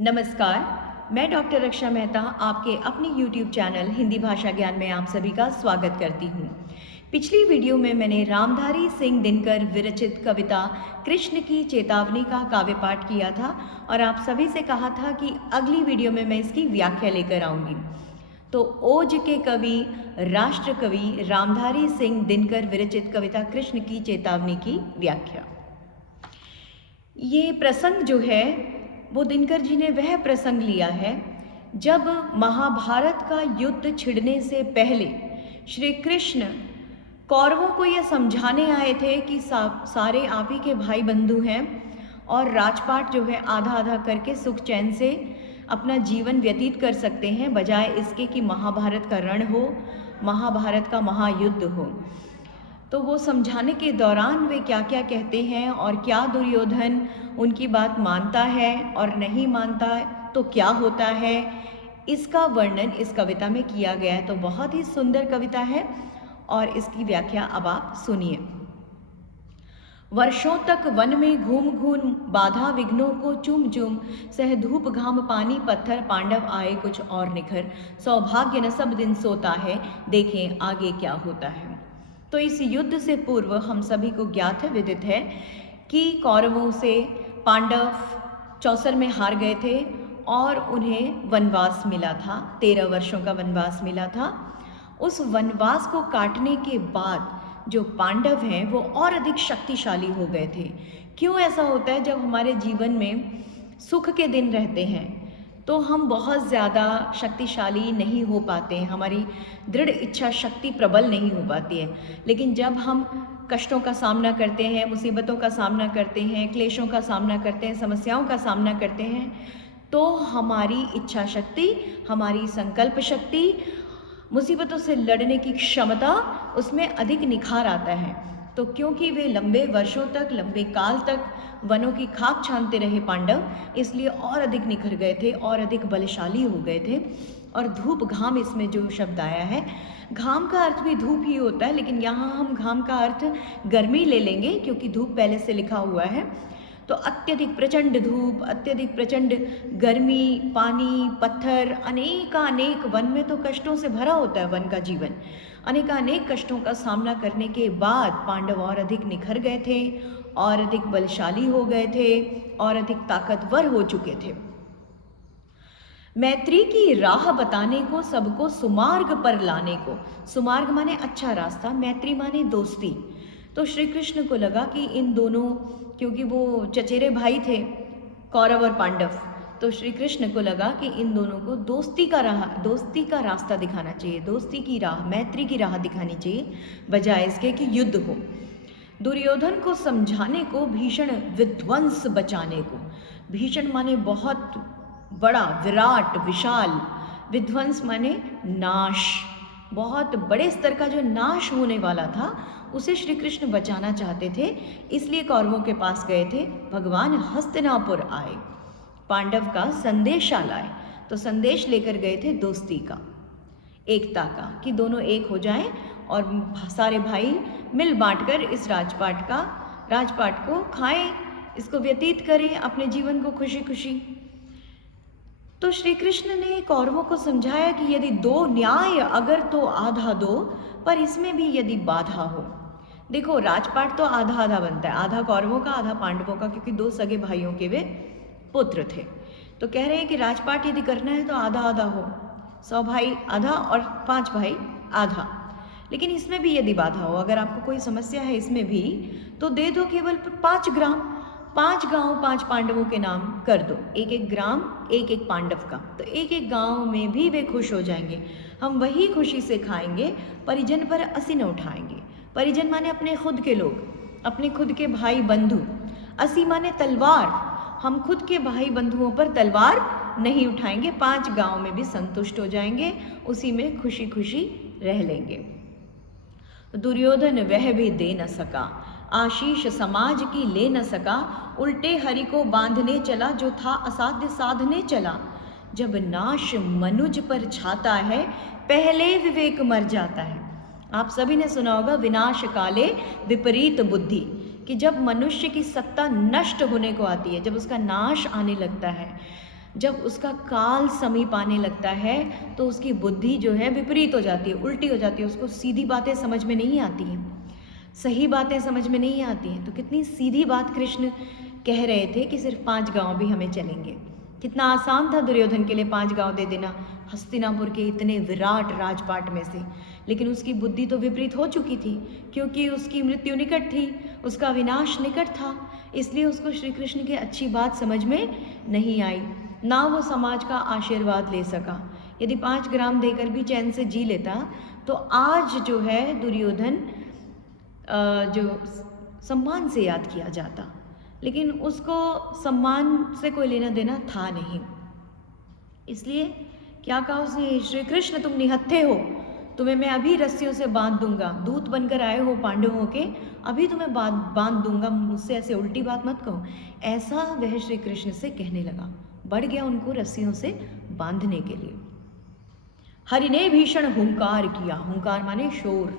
नमस्कार, मैं डॉक्टर रक्षा मेहता आपके अपने YouTube चैनल हिंदी भाषा ज्ञान में आप सभी का स्वागत करती हूँ। पिछली वीडियो में मैंने रामधारी सिंह दिनकर विरचित कविता कृष्ण की चेतावनी का काव्य पाठ किया था और आप सभी से कहा था कि अगली वीडियो में मैं इसकी व्याख्या लेकर आऊँगी। तो ओज के कवि राष्ट्र कवि रामधारी सिंह दिनकर विरचित कविता कृष्ण की चेतावनी की व्याख्या। ये प्रसंग जो है वो दिनकर जी ने वह प्रसंग लिया है जब महाभारत का युद्ध छिड़ने से पहले श्री कृष्ण कौरवों को यह समझाने आए थे कि सारे आप ही के भाई बंधु हैं और राजपाट जो है आधा आधा करके सुख चैन से अपना जीवन व्यतीत कर सकते हैं, बजाय इसके कि महाभारत का रण हो, महाभारत का महायुद्ध हो। तो वो समझाने के दौरान वे क्या क्या कहते हैं और क्या दुर्योधन उनकी बात मानता है और नहीं मानता है तो क्या होता है, इसका वर्णन इस कविता में किया गया है। तो बहुत ही सुंदर कविता है और इसकी व्याख्या अब आप सुनिए। वर्षों तक वन में घूम घूम बाधा विघ्नों को चुम चुम, सह धूप घाम पानी पत्थर पांडव आए कुछ और निखर, सौभाग्य न सब दिन सोता है, देखें आगे क्या होता है। तो इस युद्ध से पूर्व हम सभी को ज्ञात है, विदित है कि कौरवों से पांडव चौसर में हार गए थे और उन्हें वनवास मिला था, 13 वर्षों का वनवास मिला था। उस वनवास को काटने के बाद जो पांडव हैं वो और अधिक शक्तिशाली हो गए थे। क्यों ऐसा होता है? जब हमारे जीवन में सुख के दिन रहते हैं तो हम बहुत ज़्यादा शक्तिशाली नहीं हो पाते हैं, हमारी दृढ़ इच्छा शक्ति प्रबल नहीं हो पाती है। लेकिन जब हम कष्टों का सामना करते हैं, मुसीबतों का सामना करते हैं, क्लेशों का सामना करते हैं, समस्याओं का सामना करते हैं, तो हमारी इच्छा शक्ति, हमारी संकल्प शक्ति, मुसीबतों से लड़ने की क्षमता, उसमें अधिक निखार आता है। तो क्योंकि वे लंबे वर्षों तक, लंबे काल तक वनों की खाक छानते रहे पांडव, इसलिए और अधिक निखर गए थे और अधिक बलशाली हो गए थे। और धूप घाम इसमें जो शब्द आया है, घाम का अर्थ भी धूप ही होता है, लेकिन यहाँ हम घाम का अर्थ गर्मी ले लेंगे क्योंकि धूप पहले से लिखा हुआ है। तो अत्यधिक प्रचंड धूप, अत्यधिक प्रचंड गर्मी, पानी, पत्थर, अनेक वन में तो कष्टों से भरा होता है वन का जीवन। अनेक कष्टों का सामना करने के बाद पांडव और अधिक निखर गए थे और अधिक बलशाली हो गए थे और अधिक ताकतवर हो चुके थे। मैत्री की राह बताने को, सबको सुमार्ग पर लाने को। सुमार्ग माने अच्छा रास्ता, मैत्री माने दोस्ती। तो श्री कृष्ण को लगा कि इन दोनों, क्योंकि वो चचेरे भाई थे कौरव और पांडव, तो श्री कृष्ण को लगा कि इन दोनों को दोस्ती का रास्ता दिखाना चाहिए, दोस्ती की राह, मैत्री की राह दिखानी चाहिए, बजाय इसके कि युद्ध हो। दुर्योधन को समझाने को, भीषण विध्वंस बचाने को। भीषण माने बहुत बड़ा, विराट, विशाल। विध्वंस माने नाश, बहुत बड़े स्तर का जो नाश होने वाला था उसे श्री कृष्ण बचाना चाहते थे, इसलिए कौरवों के पास गए थे। भगवान हस्तिनापुर आए, पांडव का संदेशा लाए। तो संदेश लेकर गए थे दोस्ती का, एकता का, कि दोनों एक हो जाएं और सारे भाई मिल बांटकर इस राजपाट को खाएं, इसको व्यतीत करें अपने जीवन को खुशी खुशी। तो श्री कृष्ण ने कौरवों को समझाया कि यदि दो न्याय अगर तो आधा दो, पर इसमें भी यदि बाधा हो। देखो, राजपाट तो आधा आधा बनता है, आधा कौरवों का आधा पांडवों का, क्योंकि 2 सगे भाइयों के वे पुत्र थे। तो कह रहे हैं कि राजपाट यदि करना है तो आधा आधा हो, 100 भाई आधा और 5 भाई आधा। लेकिन इसमें भी यदि बाधा हो, अगर आपको कोई समस्या है इसमें भी, तो दे दो केवल 5 ग्राम, 5 गांव 5 पांडवों के नाम कर दो, एक ग्राम एक पांडव का। तो एक गांव में भी वे खुश हो जाएंगे, हम वही खुशी से खाएंगे, परिजन पर असी न उठाएंगे। परिजन माने अपने खुद के लोग, अपने खुद के भाई बंधु। असी माने तलवार, हम खुद के भाई बंधुओं पर तलवार नहीं उठाएंगे, 5 गांव में भी संतुष्ट हो जाएंगे, उसी में खुशी खुशी रह लेंगे। दुर्योधन वह भी दे न सका, आशीष समाज की ले न सका, उल्टे हरि को बांधने चला, जो था असाध्य साधने चला। जब नाश मनुज पर छाता है, पहले विवेक मर जाता है। आप सभी ने सुना होगा, विनाश काले विपरीत बुद्धि, कि जब मनुष्य की सत्ता नष्ट होने को आती है, जब उसका नाश आने लगता है, जब उसका काल समीप आने लगता है तो उसकी बुद्धि जो है विपरीत हो जाती है, उल्टी हो जाती है, उसको सीधी बातें समझ में नहीं आती हैं, सही बातें समझ में नहीं आती हैं। तो कितनी सीधी बात कृष्ण कह रहे थे कि सिर्फ 5 गांव भी हमें चलेंगे। कितना आसान था दुर्योधन के लिए 5 गांव दे देना हस्तिनापुर के इतने विराट राजपाट में से, लेकिन उसकी बुद्धि तो विपरीत हो चुकी थी, क्योंकि उसकी मृत्यु निकट थी, उसका विनाश निकट था, इसलिए उसको श्री कृष्ण की अच्छी बात समझ में नहीं आई, ना वो समाज का आशीर्वाद ले सका। यदि 5 ग्राम देकर भी चैन से जी लेता तो आज जो है दुर्योधन जो सम्मान से याद किया जाता, लेकिन उसको सम्मान से कोई लेना देना था नहीं। इसलिए क्या कहा उसने, श्री कृष्ण तुम निहत्थे हो, तुम्हें मैं अभी रस्सियों से बांध दूंगा, दूत बनकर आए हो पांडवों के, अभी तुम्हें बांध दूंगा, मुझसे ऐसे उल्टी बात मत कहो। ऐसा वह श्री कृष्ण से कहने लगा, बढ़ गया उनको रस्सियों से बांधने के लिए। हरि ने भीषण हुंकार किया, हुंकार माने शोर,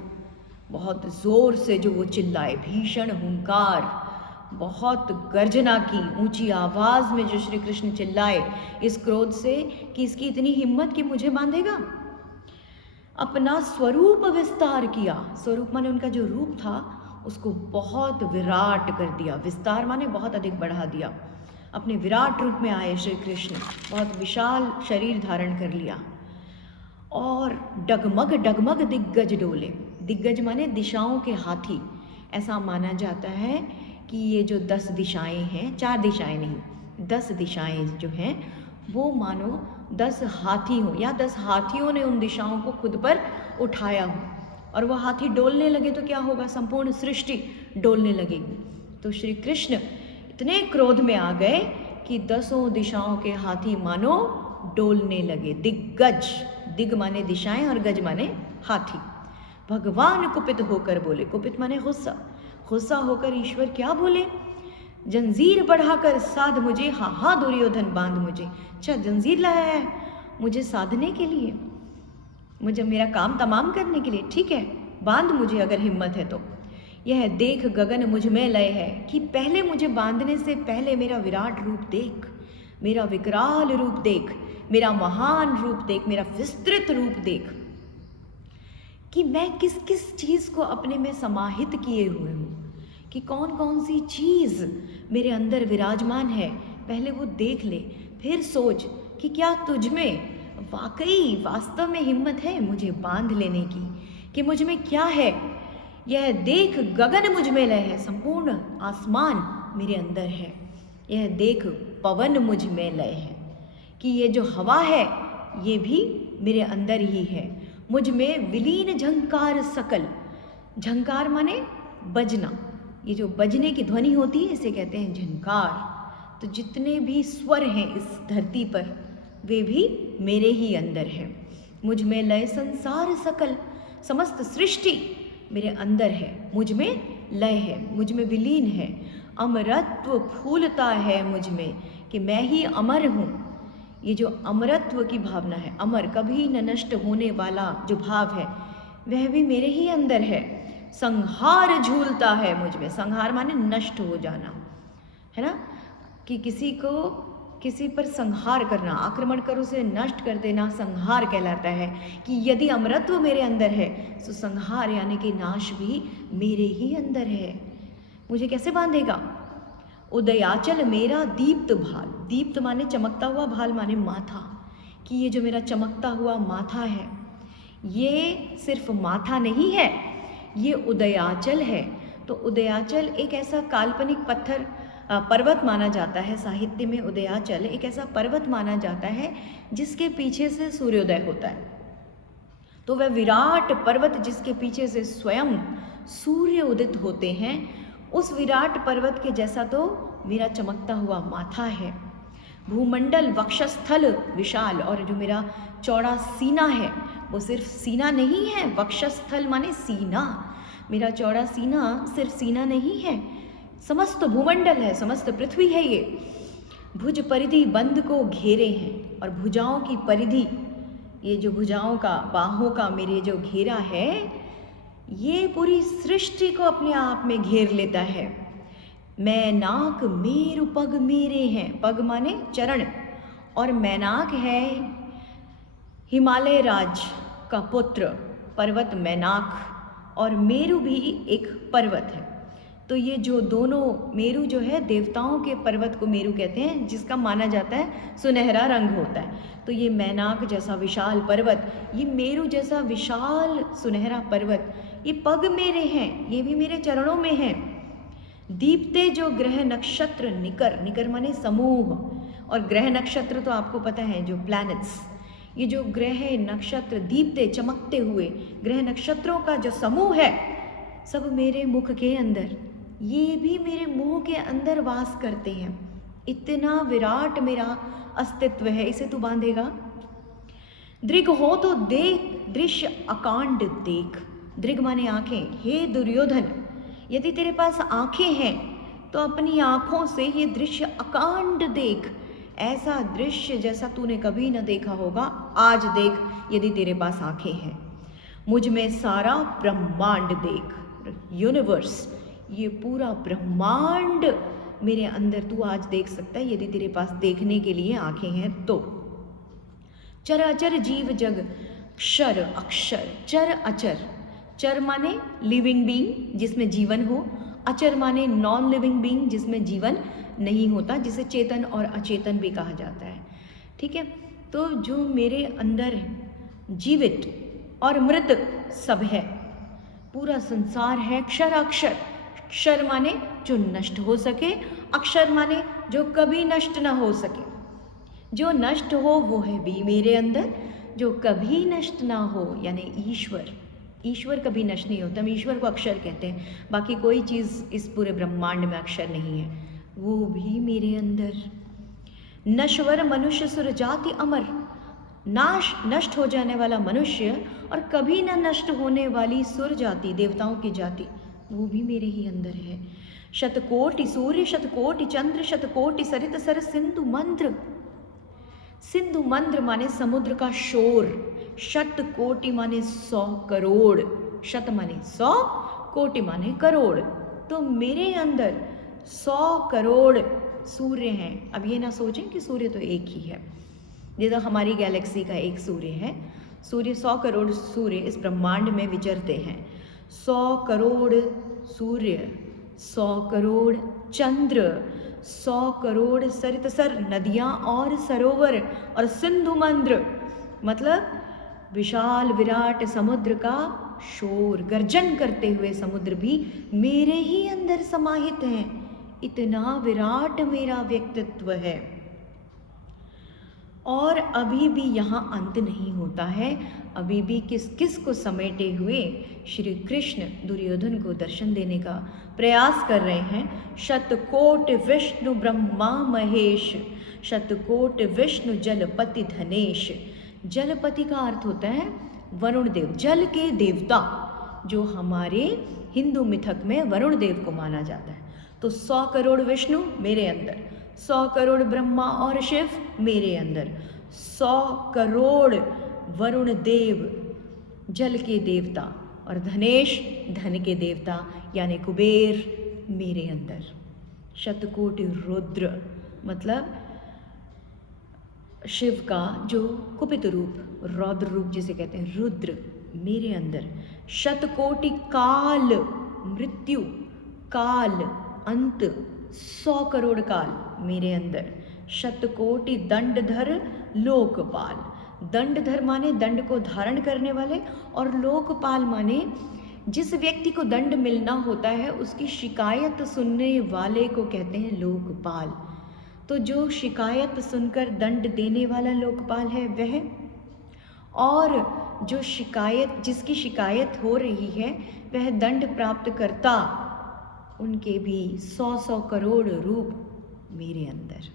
बहुत जोर से जो वो चिल्लाए, भीषण हुंकार, बहुत गर्जना की, ऊंची आवाज में जो श्री कृष्ण चिल्लाए इस क्रोध से कि इसकी इतनी हिम्मत कि मुझे बांधेगा। अपना स्वरूप विस्तार किया, स्वरूप माने उनका जो रूप था उसको बहुत विराट कर दिया, विस्तार माने बहुत अधिक बढ़ा दिया। अपने विराट रूप में आए श्री कृष्ण, बहुत विशाल शरीर धारण कर लिया, और डगमग डगमग दिग्गज डोले। दिग्गज माने दिशाओं के हाथी। ऐसा माना जाता है कि ये जो 10 दिशाएं हैं, 4 दिशाएं नहीं 10 दिशाएं जो हैं, वो मानो 10 हाथी हो, या 10 हाथियों ने उन दिशाओं को खुद पर उठाया हो, और वह हाथी डोलने लगे तो क्या होगा, संपूर्ण सृष्टि डोलने लगेगी। तो श्री कृष्ण इतने क्रोध में आ गए कि 10 दिशाओं के हाथी मानो डोलने लगे। दिग्गज, दिग माने दिशाएं और गज माने हाथी। भगवान कुपित होकर बोले, कुपित माने गुस्सा, गुस्सा होकर ईश्वर क्या बोले, जंजीर बढ़ाकर साध मुझे, हाँ हाँ दुर्योधन बांध मुझे। अच्छा, जंजीर लाया है मुझे साधने के लिए, मुझे मेरा काम तमाम करने के लिए, ठीक है बांध मुझे अगर हिम्मत है तो। यह देख गगन मुझ में लय है, कि पहले मुझे बांधने से पहले मेरा विराट रूप देख, मेरा विकराल रूप देख, मेरा महान रूप देख, मेरा विस्तृत रूप देख, कि मैं किस किस चीज़ को अपने में समाहित किए हुए हूँ, कि कौन कौन सी चीज़ मेरे अंदर विराजमान है। पहले वो देख ले, फिर सोच कि क्या तुझ में वाकई वास्तव में हिम्मत है मुझे बांध लेने की, कि मुझ में क्या है। यह देख गगन मुझ में लय है, संपूर्ण आसमान मेरे अंदर है। यह देख पवन मुझ में लय है, कि ये जो हवा है ये भी मेरे अंदर ही है। मुझ में विलीन झंकार सकल, झंकार माने बजना, ये जो बजने की ध्वनि होती है इसे कहते हैं झंकार। तो जितने भी स्वर हैं इस धरती पर वे भी मेरे ही अंदर है। मुझ में लय संसार सकल, समस्त सृष्टि मेरे अंदर है, मुझ में लय है, मुझ में विलीन है। अमरत्व फूलता है मुझ में, कि मैं ही अमर हूँ। ये जो अमरत्व की भावना है, अमर कभी न नष्ट होने वाला जो भाव है वह भी मेरे ही अंदर है। संहार झूलता है मुझ में, संहार माने नष्ट हो जाना, है ना, कि किसी पर संहार करना, आक्रमण कर उसे नष्ट कर देना संहार कहलाता है। कि यदि अमरत्व मेरे अंदर है तो संहार यानी कि नाश भी मेरे ही अंदर है। मुझे कैसे बांधेगा। उदयाचल मेरा दीप्त भाल, दीप्त माने चमकता हुआ, भाल माने माथा, कि ये जो मेरा चमकता हुआ माथा है ये सिर्फ माथा नहीं है, ये उदयाचल है। तो उदयाचल एक ऐसा काल्पनिक पर्वत माना जाता है, साहित्य में उदयाचल एक ऐसा पर्वत माना जाता है जिसके पीछे से सूर्योदय होता है। तो वह विराट पर्वत जिसके पीछे से स्वयं सूर्य उदित होते हैं, उस विराट पर्वत के जैसा तो मेरा चमकता हुआ माथा है। भूमंडल वक्षस्थल विशाल, और जो मेरा चौड़ा सीना है वो सिर्फ सीना नहीं है, वक्षस्थल माने सीना, मेरा चौड़ा सीना सिर्फ सीना नहीं है, समस्त भूमंडल है, समस्त पृथ्वी है। ये भुज परिधि बंद को घेरे हैं, और भुजाओं की परिधि, ये जो भुजाओं का, बाहों का मेरे जो घेरा है ये पूरी सृष्टि को अपने आप में घेर लेता है। मैं नाक मेरु पग मेरे हैं, पग माने चरण, और मैनाक है हिमालय राज का पुत्र पर्वत मैनाक, और मेरु भी एक पर्वत है। तो ये जो दोनों, मेरु जो है देवताओं के पर्वत को मेरु कहते हैं, जिसका माना जाता है सुनहरा रंग होता है। तो ये मैनाक जैसा विशाल पर्वत, ये मेरु जैसा विशाल सुनहरा पर्वत, ये पग मेरे हैं, ये भी मेरे चरणों में हैं। दीप्ते जो ग्रह नक्षत्र निकर, निकर माने समूह, और ग्रह नक्षत्र तो आपको पता है जो प्लैनेट्स, ये जो ग्रह नक्षत्र दीप्ते चमकते हुए ग्रह नक्षत्रों का जो समूह है, सब मेरे मुख के अंदर, ये भी मेरे मुंह के अंदर वास करते हैं। इतना विराट मेरा अस्तित्व है, इसे तू बांधेगा। दृग हो तो देख, दृश्य अकांड देख। दृग माने आंखें। हे दुर्योधन, यदि तेरे पास आंखें हैं तो अपनी आंखों से ये दृश्य अकांड देख। ऐसा दृश्य जैसा तूने कभी न देखा होगा, आज देख, यदि तेरे पास आंखें हैं। मुझ में सारा ब्रह्मांड देख, यूनिवर्स, ये पूरा ब्रह्मांड मेरे अंदर तू आज देख सकता है, यदि तेरे पास देखने के लिए आंखें हैं तो। चराचर जीव जग, क्षर अक्षर, चर अचर। चर माने लिविंग बीइंग, जिसमें जीवन हो। अचर माने नॉन लिविंग बीइंग, जिसमें जीवन नहीं होता, जिसे चेतन और अचेतन भी कहा जाता है। ठीक है, तो जो मेरे अंदर जीवित और मृत सब है, पूरा संसार है। क्षर अक्षर, क्षर माने जो नष्ट हो सके, अक्षर माने जो कभी नष्ट ना हो सके। जो नष्ट हो वो है भी मेरे अंदर, जो कभी नष्ट ना हो यानी ईश्वर। ईश्वर कभी नष्ट नहीं होता, हम ईश्वर को अक्षर कहते हैं। बाकी कोई चीज़ इस पूरे ब्रह्मांड में अक्षर नहीं है, वो भी मेरे अंदर। नश्वर मनुष्य सुर जाति अमर, नाश नष्ट हो जाने वाला मनुष्य और कभी न नष्ट होने वाली सुर जाति, देवताओं की जाति, वो भी मेरे ही अंदर है। शतकोटि सूर्य, शतकोटि चंद्र, शतकोटि सरित सर सिंधु मंद्र। सिंधु मंद्र माने समुद्र का शोर। शतकोटि माने 100 करोड़। शत माने 100, कोटि माने करोड़। तो मेरे अंदर 100 करोड़ सूर्य हैं। अब ये ना सोचें कि सूर्य तो एक ही है, ये तो हमारी गैलेक्सी का एक सूर्य है। सूर्य 100 करोड़ सूर्य इस ब्रह्मांड में विचरते हैं। 100 करोड़ सूर्य, 100 करोड़ चंद्र, 100 करोड़ सरितसर नदियाँ और सरोवर, और सिंधु मंद्र मतलब विशाल विराट समुद्र का शोर, गर्जन करते हुए समुद्र भी मेरे ही अंदर समाहित हैं। इतना विराट मेरा व्यक्तित्व है। और अभी भी यहाँ अंत नहीं होता है। अभी भी किस किस को समेटे हुए श्री कृष्ण दुर्योधन को दर्शन देने का प्रयास कर रहे हैं। शतकोट विष्णु ब्रह्मा महेश, शतकोट विष्णु जलपति धनेश। जलपति का अर्थ होता है वरुण देव, जल के देवता, जो हमारे हिंदू मिथक में वरुण देव को माना जाता है। तो 100 करोड़ विष्णु मेरे अंदर, 100 करोड़ ब्रह्मा और शिव मेरे अंदर, 100 करोड़ वरुण देव जल के देवता, और धनेश धन के देवता यानी कुबेर मेरे अंदर। शतकोटि रुद्र मतलब शिव का जो कुपित रूप, रौद्र रूप जिसे कहते हैं, रुद्र मेरे अंदर। शतकोटि काल, मृत्यु काल अंत, 100 करोड़ काल मेरे अंदर। शतकोटि दंडधर लोकपाल, दंडधर माने दंड को धारण करने वाले, और लोकपाल माने जिस व्यक्ति को दंड मिलना होता है उसकी शिकायत सुनने वाले को कहते हैं लोकपाल। तो जो शिकायत सुनकर दंड देने वाला लोकपाल है वह, और जो शिकायत, जिसकी शिकायत हो रही है वह दंड प्राप्त करता, उनके भी 100 करोड़ रूप मेरे अंदर।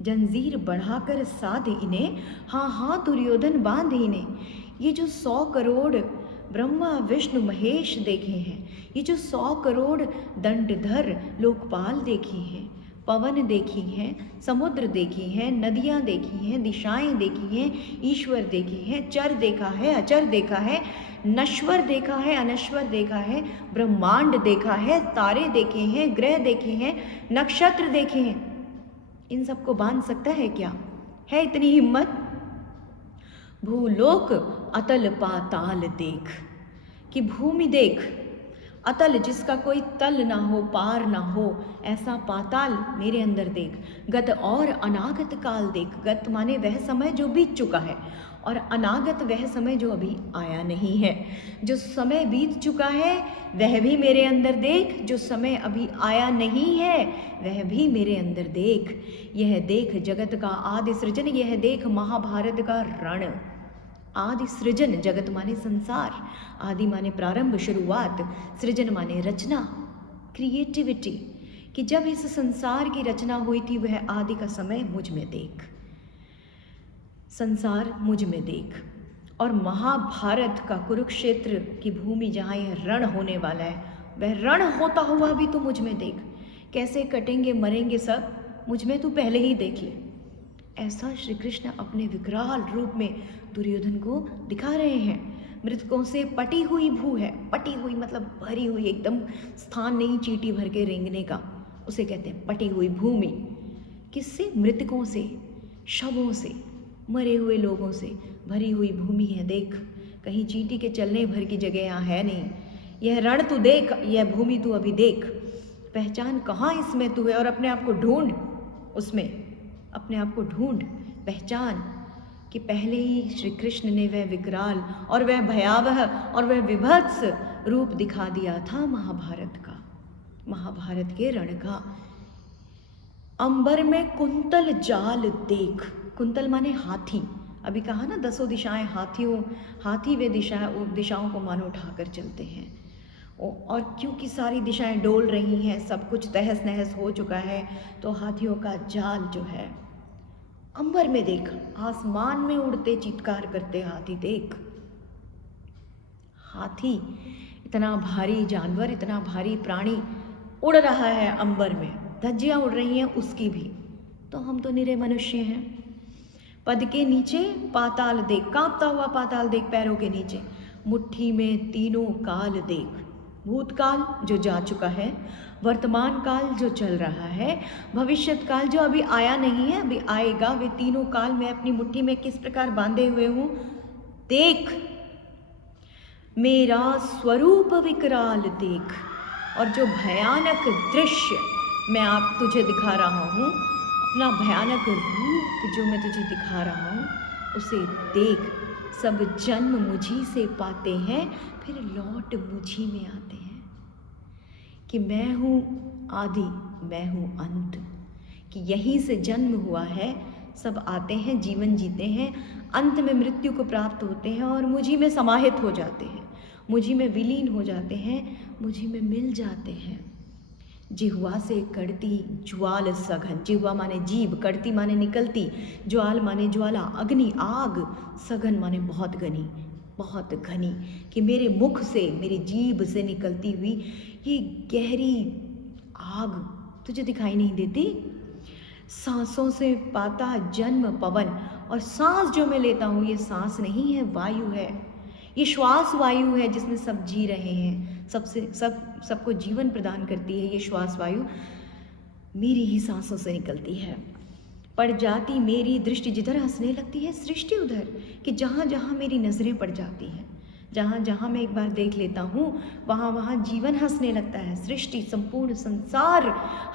जंजीर बढ़ाकर साध इन्हें, हाँ हाँ दुर्योधन बांध इन्हें। ये जो 100 करोड़ ब्रह्मा विष्णु महेश देखे हैं, ये जो 100 करोड़ दंडधर लोकपाल देखे हैं, पवन देखी हैं, समुद्र देखी हैं, नदियाँ देखी हैं, दिशाएं देखी हैं, ईश्वर देखे हैं, चर देखा है, अचर देखा है, नश्वर देखा है, अनश्वर देखा है, ब्रह्मांड देखा है, तारे देखे हैं, ग्रह देखे हैं, नक्षत्र देखे हैं, इन सबको बांध सकता है क्या? है इतनी हिम्मत? भूलोक अतल पाताल देख, कि भूमि देख, अतल जिसका कोई तल ना हो, पार ना हो, ऐसा पाताल मेरे अंदर देख। गत और अनागत काल देख, गत माने वह समय जो बीत चुका है, और अनागत वह समय जो अभी आया नहीं है। जो समय बीत चुका है वह भी मेरे अंदर देख, जो समय अभी आया नहीं है वह भी मेरे अंदर देख। यह देख जगत का आदि सृजन, यह देख महाभारत का रण। आदि सृजन, जगत माने संसार, आदि माने प्रारंभ, शुरुआत, सृजन माने रचना, क्रिएटिविटी, कि जब इस संसार की रचना हुई थी वह आदि का समय मुझ में देख, संसार मुझ में देख। और महाभारत का कुरुक्षेत्र की भूमि जहाँ यह रण होने वाला है, वह रण होता हुआ भी तो मुझ में देख। कैसे कटेंगे मरेंगे सब, मुझ में तू पहले ही देख ले। ऐसा श्री कृष्ण अपने विकराल रूप में दुर्योधन को दिखा रहे हैं। मृतकों से पटी हुई भू है, पटी हुई मतलब भरी हुई, एकदम स्थान नहीं चींटी भर के रेंगने का, उसे कहते हैं पटी हुई भूमि। किससे? मृतकों से, शवों से, मरे हुए लोगों से भरी हुई भूमि है। देख, कहीं चींटी के चलने भर की जगह यहाँ है नहीं। यह रण तू देख, यह भूमि तू अभी देख, पहचान कहाँ इसमें तू है, और अपने आप को ढूंढ उसमें, अपने आप को ढूंढ, पहचान कि पहले ही श्री कृष्ण ने वह विकराल और वह भयावह और वह विभत्स रूप दिखा दिया था महाभारत का, महाभारत के रण का। अंबर में कुंतल जाल देख, कुंतल माने हाथी। अभी कहा ना 10 दिशाएं हाथी वे दिशाओं को मानो उठाकर चलते हैं। और क्योंकि सारी दिशाएं डोल रही हैं, सब कुछ तहस नहस हो चुका है, तो हाथियों का जाल जो है अंबर में देख, आसमान में उड़ते चित्कार करते हाथी देख। हाथी इतना भारी जानवर, इतना भारी प्राणी उड़ रहा है अंबर में, धज्जियां उड़ रही हैं उसकी भी, तो हम तो निरे मनुष्य हैं। पद के नीचे पाताल देख, कांपता हुआ पाताल देख पैरों के नीचे। मुट्ठी में तीनों काल देख, भूतकाल जो जा चुका है, वर्तमान काल जो चल रहा है, भविष्यत काल जो अभी आया नहीं है, अभी आएगा। वे तीनों काल मैं अपनी मुट्ठी में किस प्रकार बांधे हुए हूँ देख। मेरा स्वरूप विकराल देख, और जो भयानक दृश्य मैं आप तुझे दिखा रहा हूँ, अपना भयानक रूप जो मैं तुझे दिखा रहा हूँ उसे देख। सब जन्म मुझी से पाते हैं, फिर लौट मुझी में आते हैं। कि मैं हूँ आदि, मैं हूँ अंत, कि यहीं से जन्म हुआ है, सब आते हैं, जीवन जीते हैं, अंत में मृत्यु को प्राप्त होते हैं और मुझी में समाहित हो जाते हैं, मुझी में विलीन हो जाते हैं, मुझी में मिल जाते हैं। जिह्वा से कड़ती ज्वाल सघन, जिह्वा माने जीभ, कड़ती माने निकलती, ज्वाल माने ज्वाला, अग्नि आग, सघन माने बहुत घनी, बहुत घनी, कि मेरे मुख से, मेरी जीभ से निकलती हुई ये गहरी आग तुझे दिखाई नहीं देती। सांसों से पाता जन्म पवन, और सांस जो मैं लेता हूँ ये सांस नहीं है, वायु है, ये श्वास वायु है जिसमें सब जी रहे हैं, सबको जीवन प्रदान करती है। ये श्वास वायु मेरी ही सांसों से निकलती है। पड़ जाती मेरी दृष्टि, जिधर हंसने लगती है सृष्टि उधर, कि जहाँ जहाँ मेरी नज़रें पड़ जाती हैं, जहाँ जहाँ मैं एक बार देख लेता हूँ वहाँ वहाँ जीवन हंसने लगता है, सृष्टि, संपूर्ण संसार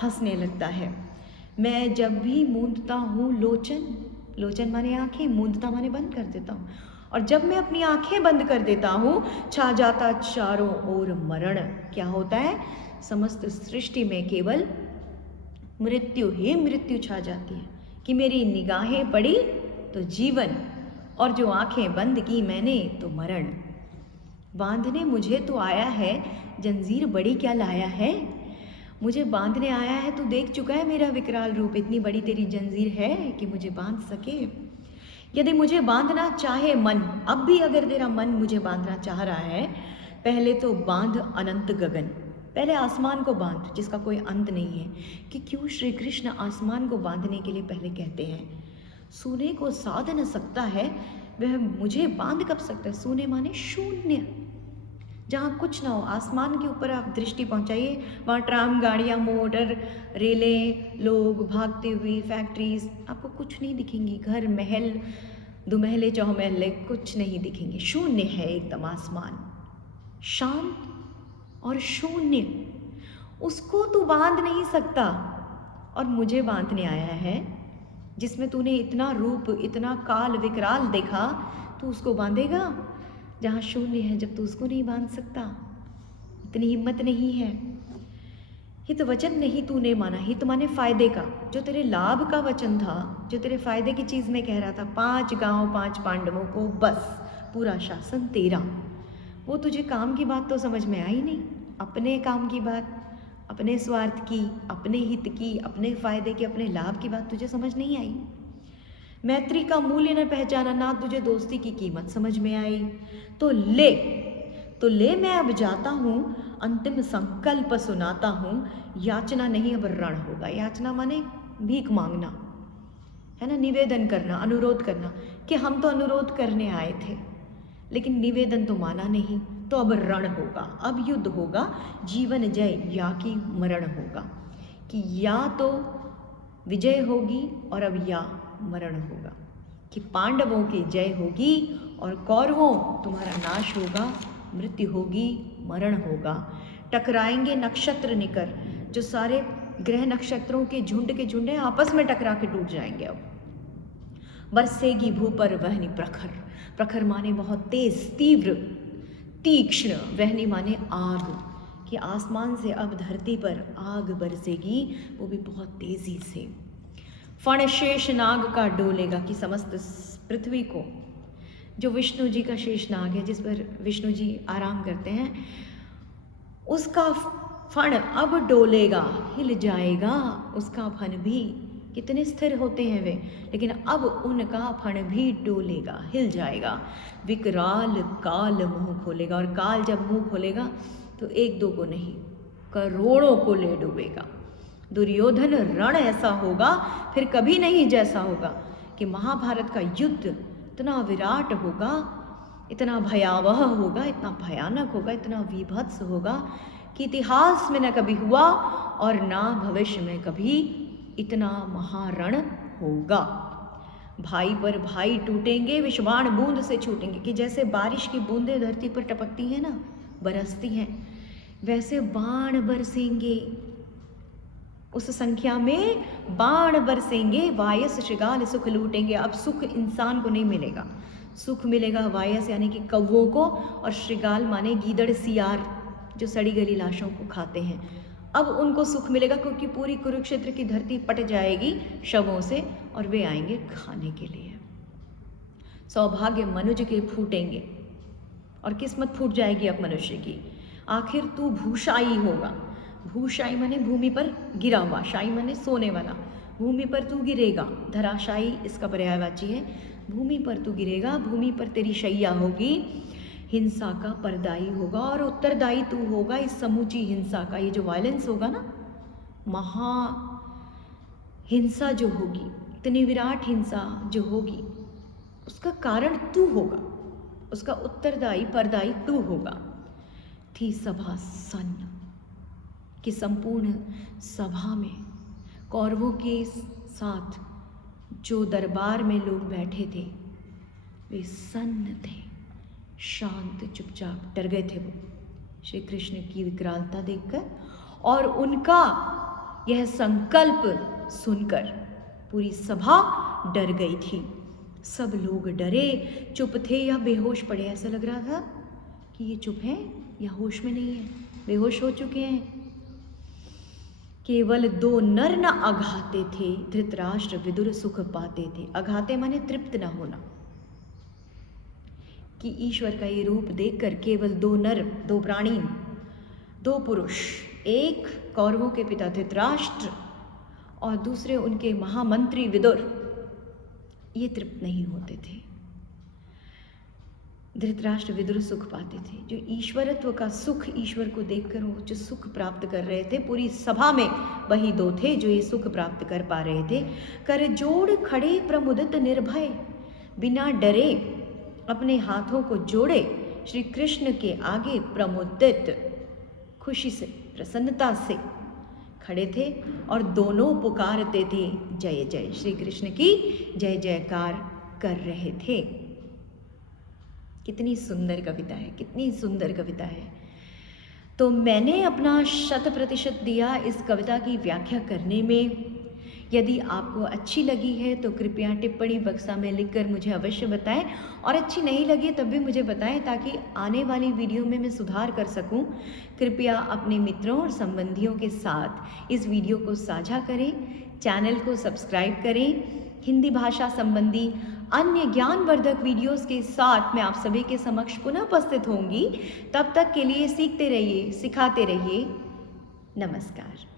हंसने लगता है। मैं जब भी मूंदता हूँ लोचन, लोचन माने आँखें, मूंदता माने बंद कर देता हूँ, और जब मैं अपनी आंखें बंद कर देता हूँ छा जाता चारों ओर मरण। क्या होता है? समस्त सृष्टि में केवल मृत्यु ही मृत्यु छा जाती है, कि मेरी निगाहें पड़ी तो जीवन, और जो आंखें बंद की मैंने तो मरण। बांधने मुझे तो आया है, जंजीर बड़ी क्या लाया है, मुझे बांधने आया है, तू देख चुका है मेरा विकराल रूप, इतनी बड़ी तेरी जंजीर है कि मुझे बांध सके। यदि मुझे बांधना चाहे मन, अब भी अगर तेरा मन मुझे बांधना चाह रहा है, पहले तो बांध अनंत गगन, पहले आसमान को बांध जिसका कोई अंत नहीं है। कि क्यों श्री कृष्ण आसमान को बांधने के लिए पहले कहते हैं, सोने को साध न सकता है वह मुझे बांध कब सकता है। सोने माने शून्य, जहाँ कुछ ना हो, आसमान के ऊपर आप दृष्टि पहुँचाइए, वहाँ ट्राम, गाड़ियाँ, मोटर, रेलें, लोग भागते हुए, फैक्ट्रीज, आपको कुछ नहीं दिखेंगी। घर, महल, दुमहले, चौमहले कुछ नहीं दिखेंगे। शून्य है एकदम आसमान, शांत और शून्य। उसको तू बांध नहीं सकता, और मुझे बांधने आया है जिसमें तूने इतना रूप, इतना काल विकराल देखा, तू उसको बांधेगा जहाँ शून्य है, जब तू उसको नहीं बांध सकता? इतनी हिम्मत नहीं है। हित वचन नहीं तूने माना, हित माने फायदे का, जो तेरे लाभ का वचन था, जो तेरे फायदे की चीज़ में कह रहा था, 5 गांव 5 पांडवों को, बस पूरा शासन तेरा, वो तुझे काम की बात तो समझ में आई नहीं। अपने काम की बात, अपने स्वार्थ की, अपने हित की, अपने फायदे की, अपने लाभ की बात तुझे समझ नहीं आई। मैत्री का मूल्य न पहचाना, ना तुझे दोस्ती की कीमत समझ में आई। तो ले मैं अब जाता हूँ, अंतिम संकल्प सुनाता हूँ, याचना नहीं अब रण होगा। याचना माने भीख मांगना, है ना, निवेदन करना, अनुरोध करना, कि हम तो अनुरोध करने आए थे लेकिन निवेदन तो माना नहीं, तो अब रण होगा, अब युद्ध होगा, जीवन जय या कि मरण होगा, कि या तो विजय होगी और अब या मरण होगा, कि पांडवों की जय होगी और कौरवों तुम्हारा नाश होगा, मृत्यु होगी, मरण होगा। टकराएंगे नक्षत्र निकर, जो सारे ग्रह नक्षत्रों के झुंड हैं, आपस में टकरा के टूट जाएंगे। अब बरसेगी भू पर वहनी प्रखर, प्रखर माने बहुत तेज, तीव्र, तीक्ष्ण, वहनी माने आग, कि आसमान से अब धरती पर आग बरसेगी, वो भी बहुत तेजी से। फण शेष नाग का डोलेगा, कि समस्त पृथ्वी को, जो विष्णु जी का शेष नाग है, जिस पर विष्णु जी आराम करते हैं, उसका फण अब डोलेगा, हिल जाएगा उसका फण भी। कितने स्थिर होते हैं वे, लेकिन अब उनका फण भी डोलेगा, हिल जाएगा। विकराल काल मुंह खोलेगा, और काल जब मुंह खोलेगा तो 1-2 को नहीं, करोड़ों को ले डूबेगा। दुर्योधन रण ऐसा होगा फिर कभी नहीं जैसा होगा, कि महाभारत का युद्ध इतना विराट होगा, इतना भयावह होगा, इतना भयानक होगा, इतना विभत्स होगा, कि इतिहास में न कभी हुआ और ना भविष्य में कभी इतना महारण होगा। भाई पर भाई टूटेंगे, विषबाण बूंद से छूटेंगे, कि जैसे बारिश की बूंदें धरती पर टपकती हैं ना, बरसती हैं, वैसे बाण बरसेंगे, उस संख्या में बाण बरसेंगे। वायस श्रृगाल सुख लूटेंगे। अब सुख इंसान को नहीं मिलेगा, सुख मिलेगा वायस यानी कि कौवों को, और श्रृगाल माने गीदड़, सियार, जो सड़ी गली लाशों को खाते हैं। अब उनको सुख मिलेगा, क्योंकि पूरी कुरुक्षेत्र की धरती पट जाएगी शवों से, और वे आएंगे खाने के लिए। सौभाग्य मनुष्य के फूटेंगे, और किस्मत फूट जाएगी अब मनुष्य की। आखिर तू भूशाई होगा, भूशाई माने भूमि पर गिरा हुआ, शाई माने सोने वाला, भूमि पर तू गिरेगा, धराशाई इसका पर्यायवाची है। भूमि पर तू गिरेगा, भूमि पर तेरी शैया होगी, हिंसा का परदाई होगा, और उत्तरदायी तू होगा इस समूची हिंसा का। ये जो वायलेंस होगा ना, महा हिंसा जो होगी, इतनी विराट हिंसा जो होगी, उसका कारण तू होगा, उसका उत्तरदायी परदायी तू होगा। थी सभा सन्न, कि संपूर्ण सभा में कौरवों के साथ जो दरबार में लोग बैठे थे वे सन्न थे, शांत, चुपचाप, डर गए थे वो श्री कृष्ण की विकरालता देखकर, और उनका यह संकल्प सुनकर पूरी सभा डर गई थी। सब लोग डरे, चुप थे या बेहोश पड़े। ऐसा लग रहा था कि ये चुप हैं या होश में नहीं है, बेहोश हो चुके हैं। केवल 2 नर न अघाते थे, धृतराष्ट्र विदुर सुख पाते थे। अघाते माने तृप्त न होना, कि ईश्वर का ये रूप देखकर केवल 2 नर, 2 प्राणी, 2 पुरुष, एक कौरवों के पिता धृतराष्ट्र और दूसरे उनके महामंत्री विदुर, ये तृप्त नहीं होते थे। धृतराष्ट्र विदुर सुख पाते थे, जो ईश्वरत्व का सुख, ईश्वर को देखकर वो जो सुख प्राप्त कर रहे थे, पूरी सभा में वही 2 थे जो ये सुख प्राप्त कर पा रहे थे। कर जोड़ खड़े प्रमुदित निर्भय, बिना डरे अपने हाथों को जोड़े श्री कृष्ण के आगे प्रमुदित, खुशी से, प्रसन्नता से खड़े थे और दोनों पुकारते थे जय जय, श्री कृष्ण की जय जयकार कर रहे थे। कितनी सुंदर कविता है, कितनी सुंदर कविता है। तो मैंने अपना 100% दिया इस कविता की व्याख्या करने में। यदि आपको अच्छी लगी है तो कृपया टिप्पणी बक्सा में लिखकर मुझे अवश्य बताएं, और अच्छी नहीं लगी तब भी मुझे बताएं ताकि आने वाली वीडियो में मैं सुधार कर सकूं। कृपया अपने मित्रों और संबंधियों के साथ इस वीडियो को साझा करें, चैनल को सब्सक्राइब करें। हिंदी भाषा संबंधी अन्य ज्ञानवर्धक वीडियोस के साथ मैं आप सभी के समक्ष पुनः उपस्थित होंगी। तब तक के लिए सीखते रहिए, सिखाते रहिए। नमस्कार।